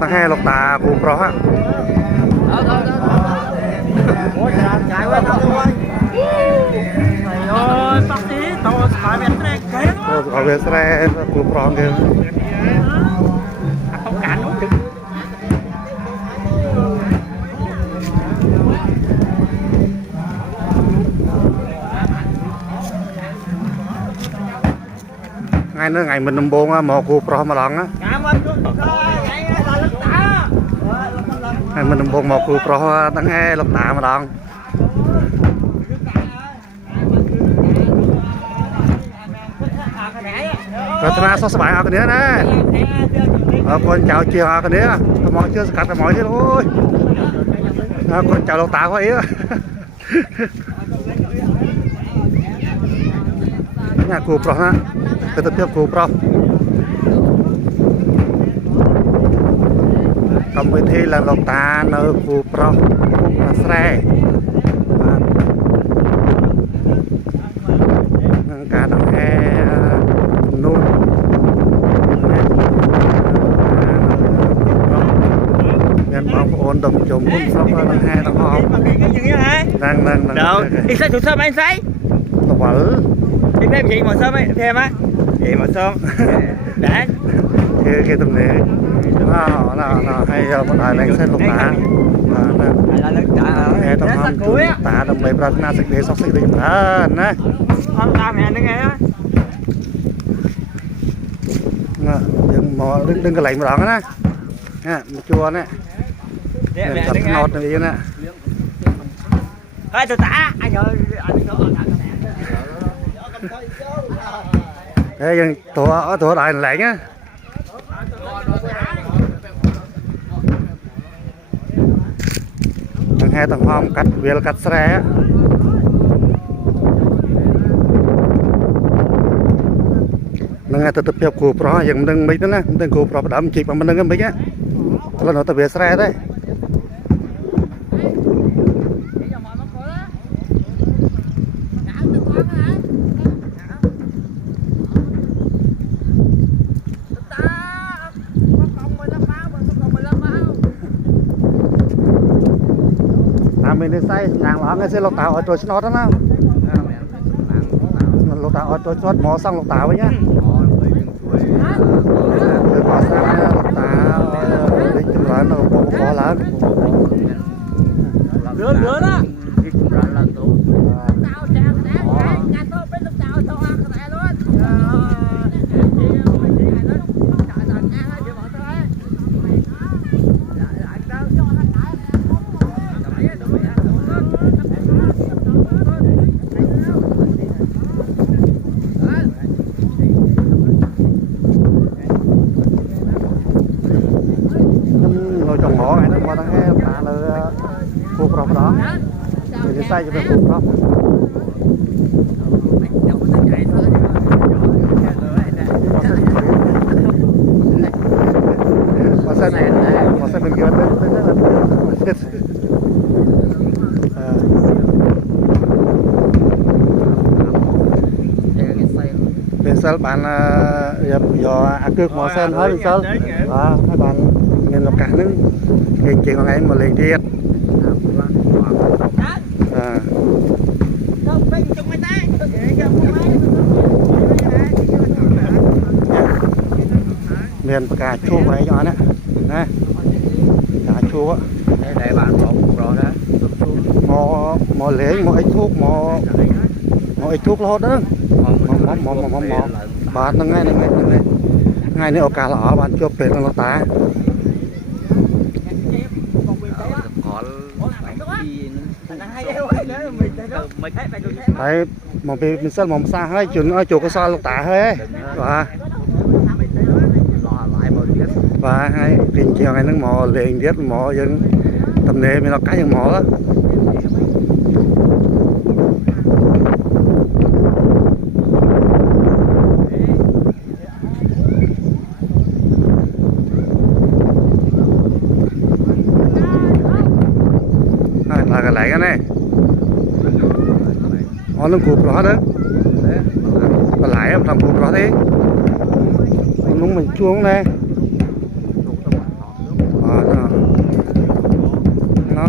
ta hay lộc tà cụ pro á. Ở bên xe cụ pro kìa. Không cản nó được. Ngày nữa ngày mình nằm buông mò cụ pro mà lần á. Ngày mình nằm buông mò cụ pro tăng hai lộc tà mà lần. Rồi ta sao bài cái nữa nè. Con chào chiều cái nữa. Mọi chưa cắt mọi thế thôi. Con chào lộc tà quá ý. Nhà cụ pro ha. Tetap tiếp cụ pro. Cầm vị thi là lộc tà nơi cụ pro là xe. Cả đồng he nôn nhân bóng ổn đồng chồng cũng sắp đồng he đồng hòm đang đâu đi xe chủ sớm anh say tộc vỡ đi thêm chị mà sớm ấy thêm á chị mà sớm để kia tầm này nó hay một đại lãnh xe lục tả he đồng hòm tả đồng bề bật na sạch để sóc sạch để nè không ta mẹ nó nghe á đừng có lạnh mà đó nè một chua nè thật ngọt này nè ơi tôi tả anh ơi đây thua đại lạnh á thằng hai thằng hòm cắt về là cắt xe á nâng tetap tiếp cụ pro yang mending mấy đó nè mending cụ pro đâm chỉ bằng mending mấy á là nó tập về xe đấy mình đi say nàng lỏng cái xe lộc tàu ở chỗ nó đó nào lộc tàu ở chỗ mỏ sang lộc tàu với nhá từ mỏ sang lộc tàu đi chụp lại nó bỏ lớn lứa đó trồng ngõ này nó qua thằng em là khu pro đó thì xây cho khu pro mà xây mình gỡ សិលបានយកអាគ្រឿងមកសិនហើយវិសិលហើយបានមានឱកាសហ្នឹងគេជិះថ្ងៃមកលេងទៀតមានប្រកាឈូកអីអត់ណាប្រកាឈូកđể bạn một rồi đó មកលេងមកអីធូកមកអីធូករហូតហ្នឹងមកបាទហ្នឹងហើយថ្ងៃនេះឱកាសល្អបានជួបពេលនឹងលោកតាហើយមកពីមិនសិលមកផ្សារហើយជន់ឲ្យជួកសលលោកតាហើយបាទហើយពេញជាងថ្ងៃហ្នឹងមកលេងទៀតមកយើងតំណេមានឱកាសយើងមកlà cái lại cái này nó lưng cụp đó đấy cái lại em thằng cụp đó thế nó mình chuông này nó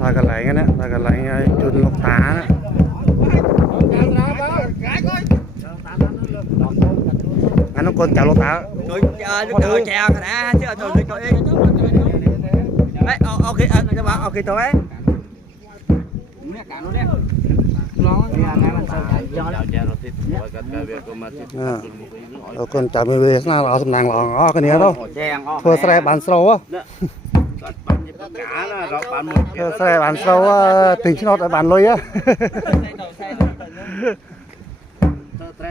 là cái lại cái này là cái lại chun lộc tá đó anh nó con chào lộc tá tôi chào cả đã chứ tôi đi coi đấy ok cho bạn ok thôi ấy con chào mày về nào ở sầm nàng lò cái này đâu thưa xe bán sâu á thưa xe bán sâu tình nó tại bán lôi á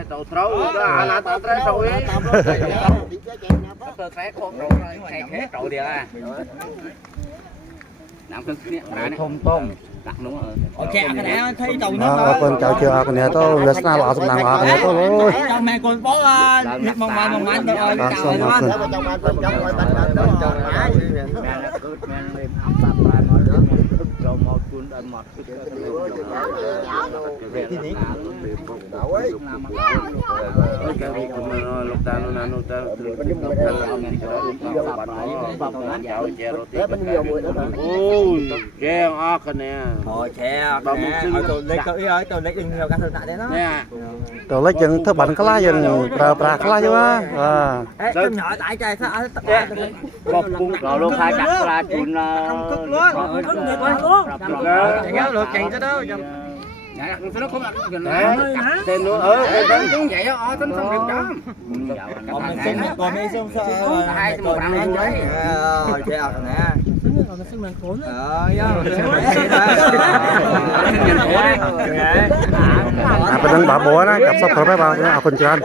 tàu trâu là tàu trâu ấy tàu không trâu này hết trâu đi à làm cơm thôm tôm đặt đúng rồi ok cái này thấy tàu nó con chào chưa cái này tôi về nào ở sầm nàng lò cái này tôi ơi mẹ con bó mong manh tôi ơi Ghen ốc nè. Thôi che, tôi lấy cái ấy, tôi lấy nhiều cái thương đấy đó. Tôi lấy chừng thức bánh cái lá chừng bạc cái lá chứ á. Em nhỏ tại trời sao? Bọc cung rồi luôn khai chặt là chuyện không cất luôn. Cất được luôn. Chạy được chạy cái đó. Nó không ăn tên nữa tên cũng vậy đó tính xong được đó còn mấy xong sợ hai một ăn lên đấy chơi ở nèเป็นเรื่องบาบัวนะกับสับปะรดไปบ้างเอาคนจาน